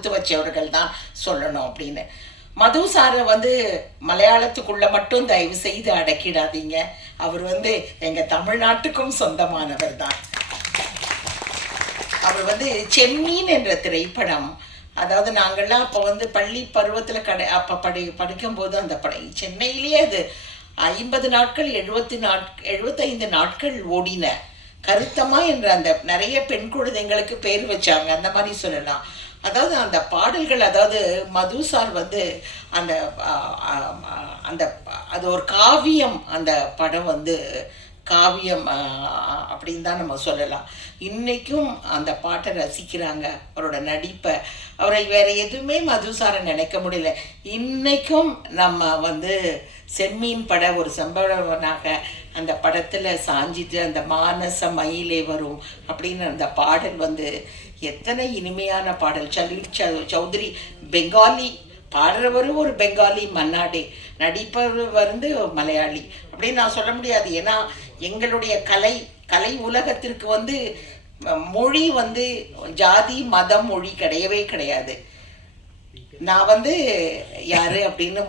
கொடுத்து வச்சவர்கள் தான் சொல்லணும் அப்படின்னு. மது சாரை வந்து மலையாளத்துக்குள்ள மட்டும் தயவு செய்து அடக்கிடாதீங்க. அவர் வந்து எங்க தமிழ்நாட்டுக்கும் சொந்தமானவர் தான். அவர் வந்து செம்மீன் என்ற திரைப்படம், அதாவது நாங்கள்லாம் அப்போ வந்து பள்ளி பருவத்தில் அப்போ படிக்கும்போது அந்த படம் சென்னையிலேயே அது 50 நாட்கள் 75 நாட்கள் ஓடின. கருத்தமா என்ற அந்த நிறைய பெண் குழந்தைங்களுக்கு பேர் வச்சாங்க, அந்த மாதிரி சொல்லலாம். அதாவது அந்த பாடல்கள், அதாவது மது சார் வந்து அந்த அந்த அது ஒரு காவியம். அந்த படம் வந்து காவியம் அப்படின்னு தான் நம்ம சொல்லலாம். இன்றைக்கும் அந்த பாட்டை ரசிக்கிறாங்க, அவரோட நடிப்பை. அவரை வேறு எதுவுமே மதுசாரை நினைக்க முடியல. இன்றைக்கும் நம்ம வந்து செம்மீன் பட ஒரு சம்பவனாக அந்த படத்தில் சாஞ்சிட்டு அந்த மானச மயிலே வரும் அப்படின்னு அந்த பாடல் வந்து எத்தனை இனிமையான பாடல். சௌத்ரி பெங்காலி, பாடுறவரும் ஒரு பெங்காலி மன்னாடே, நடிப்பவர் வந்து மலையாளி அப்படின்னு நான் சொல்ல முடியாது. ஏன்னா எங்களுடைய கலை உலகத்திற்கு வந்து மொழி வந்து ஜாதி மதம் மொழி கிடையவே கிடையாது. நான் வந்து யார் அப்படின்னு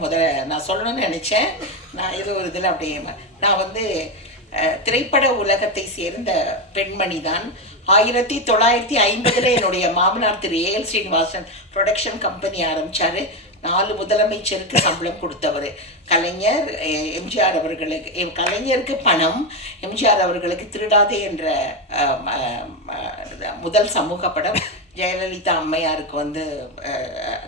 நான் சொல்லணும்னு நினச்சேன். நான் ஏதோ ஒரு இதில் அப்படியே நான் வந்து திரைப்பட உலகத்தை சேர்ந்த பெண்மணி தான். 1950 என்னுடைய மாமனார் திரு ஏஎல் ஸ்ரீனிவாசன் ப்ரொடக்ஷன் கம்பெனி ஆரம்பித்தார். 4 முதலமைச்சருக்கு சம்பளம் கொடுத்தவர். கலைஞர், எம்ஜிஆர் அவர்களுக்கு, கலைஞருக்கு பணம், எம்ஜிஆர் அவர்களுக்கு திருடாதே என்ற முதல் சமூக படம், ஜெயலலிதா அம்மையாருக்கு வந்து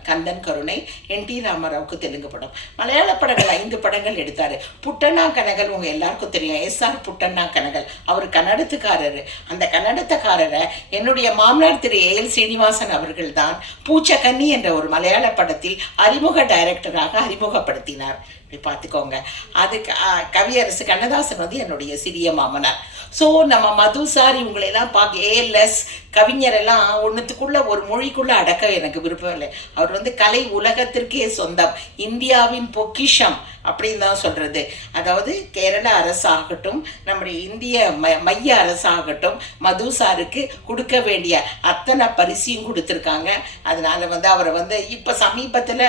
கந்தன் கருணை, என்டி ராமராவுக்கு தெலுங்கு படம். மலையாள படங்கள் 5 படங்கள் எடுத்தார். புட்டண்ணா கனகல் உங்கள் எல்லாருக்கும் தெரியும், எஸ்ஆர் புட்டண்ணா கனகல். அவர் கன்னடத்துக்காரர். அந்த கன்னடத்துக்காரரை என்னுடைய மாமனார் திரு ஏஎல் ஸ்ரீனிவாசன் அவர்கள் தான் பூச்சக்கன்னி என்ற ஒரு மலையாள படத்தில் அறிமுக டைரக்டராக அறிமுகப்படுத்தினார். பார்த்துக்கோங்க. அதுக்கு கவியரசு கண்ணதாசன் வந்து என்னுடைய சிறிய மாமனார். ஸோ நம்ம மது சார் இவங்களெல்லாம் ஏஎல்எஸ் கவிஞரெல்லாம் ஒன்றுத்துக்குள்ளே ஒரு மொழிக்குள்ளே அடக்க எனக்கு விருப்பம் இல்லை. அவர் வந்து கலை உலகத்திற்கே சொந்தம், இந்தியாவின் பொக்கிஷம் அப்படின்னு தான் சொல்கிறது. அதாவது கேரள அரசாகட்டும், நம்முடைய இந்திய மைய அரசாகட்டும் மது சாருக்கு கொடுக்க வேண்டிய அத்தனை பரிசையும் கொடுத்துருக்காங்க. அதனால் வந்து அவரை வந்து இப்போ சமீபத்தில்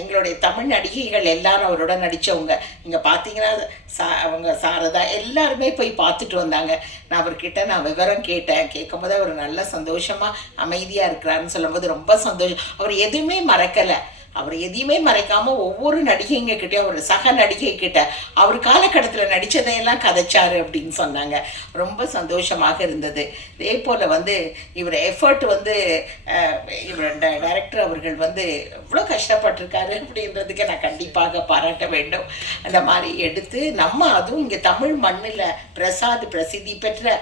எங்களுடைய தமிழ் நடிகைகள் எல்லாரும் அவரோட நடித்தவங்க நீங்கள் பார்த்தீங்கன்னா அவங்க சாரதா எல்லாருமே போய் பார்த்துட்டு வந்தாங்க. நான் அவர்கிட்ட விவரம் கேட்கும்போது அவர் நல்ல சந்தோஷமாக அமைதியாக இருக்கிறாருன்னு சொல்லும்போது ரொம்ப சந்தோஷம். அவர் எதுவுமே மறக்கலை. அவர் எதையுமே மறைக்காமல் ஒவ்வொரு நடிகைங்க கிட்டே, ஒரு சக நடிகை கிட்ட அவர் காலகட்டத்தில் நடித்ததையெல்லாம் கதைச்சாரு அப்படின்னு சொன்னாங்க. ரொம்ப சந்தோஷமாக இருந்தது. இதே போல் வந்து இவர் எஃபர்ட் வந்து இவர் டைரக்டர் அவர்கள் வந்து எவ்வளோ கஷ்டப்பட்டிருக்காரு அப்படின்றதுக்கு நான் கண்டிப்பாக பாராட்ட வேண்டும். அந்த மாதிரி எடுத்து நம்ம அதுவும் இங்கே தமிழ் மண்ணில் பிரசித்தி பெற்ற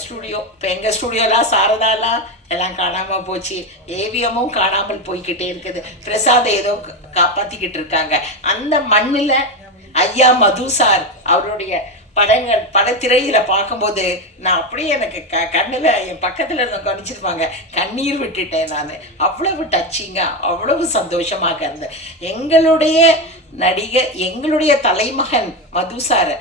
ஸ்டூடியோ, இப்போ எங்கள் ஸ்டூடியோலாம் சாரதாலாம் எல்லாம் காணாமல் போச்சு, ஏவிஎம்மும் காணாமல் போய்கிட்டே இருக்குது. பிரசாத் ஏதோ காப்பாற்றிக்கிட்டு இருக்காங்க. அந்த மண்ணில் ஐயா மது சார் அவருடைய படத்திரையில் பார்க்கும்போது நான் அப்படியே எனக்கு கண்ணில் என் பக்கத்தில் இருந்த கவனிச்சிருப்பாங்க, கண்ணீர் விட்டுட்டேன் நான். அவ்வளவு டச்சிங்காக, அவ்வளவு சந்தோஷமாக இருந்தேன். எங்களுடைய நடிகை, எங்களுடைய தலைமகன் மது சார்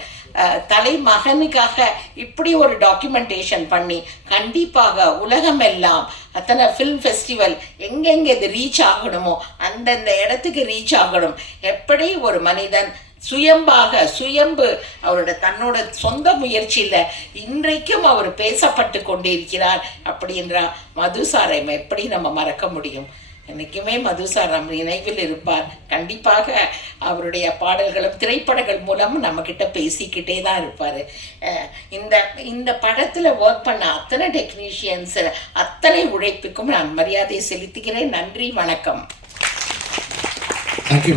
தலைமகனுக்காக இப்படி ஒரு டாக்குமெண்டேஷன் பண்ணி கண்டிப்பாக உலகமெல்லாம் அத்தனை ஃபில்ம் ஃபெஸ்டிவல் எங்கெங்கே இது ரீச் ஆகணுமோ அந்தந்த இடத்துக்கு ரீச் ஆகணும். எப்படி ஒரு மனிதன் சுயம்பு அவரோட தன்னோட சொந்த முயற்சியில் இன்றைக்கும் அவர் பேசப்பட்டு கொண்டிருக்கிறார் அப்படின்ற மது சாரை எப்படி நம்ம மறக்க முடியும்? என்றைக்குமே மது சார் நம் நினைவில் இருப்பார். கண்டிப்பாக அவருடைய பாடல்களும் திரைப்படங்கள் மூலம் நம்மக்கிட்ட பேசிக்கிட்டே தான் இருப்பார். இந்த படத்தில் ஒர்க் பண்ண அத்தனை டெக்னீஷியன்ஸ், அத்தனை உழைப்புக்கும் நான் மரியாதை செலுத்துகிறேன். நன்றி, வணக்கம்.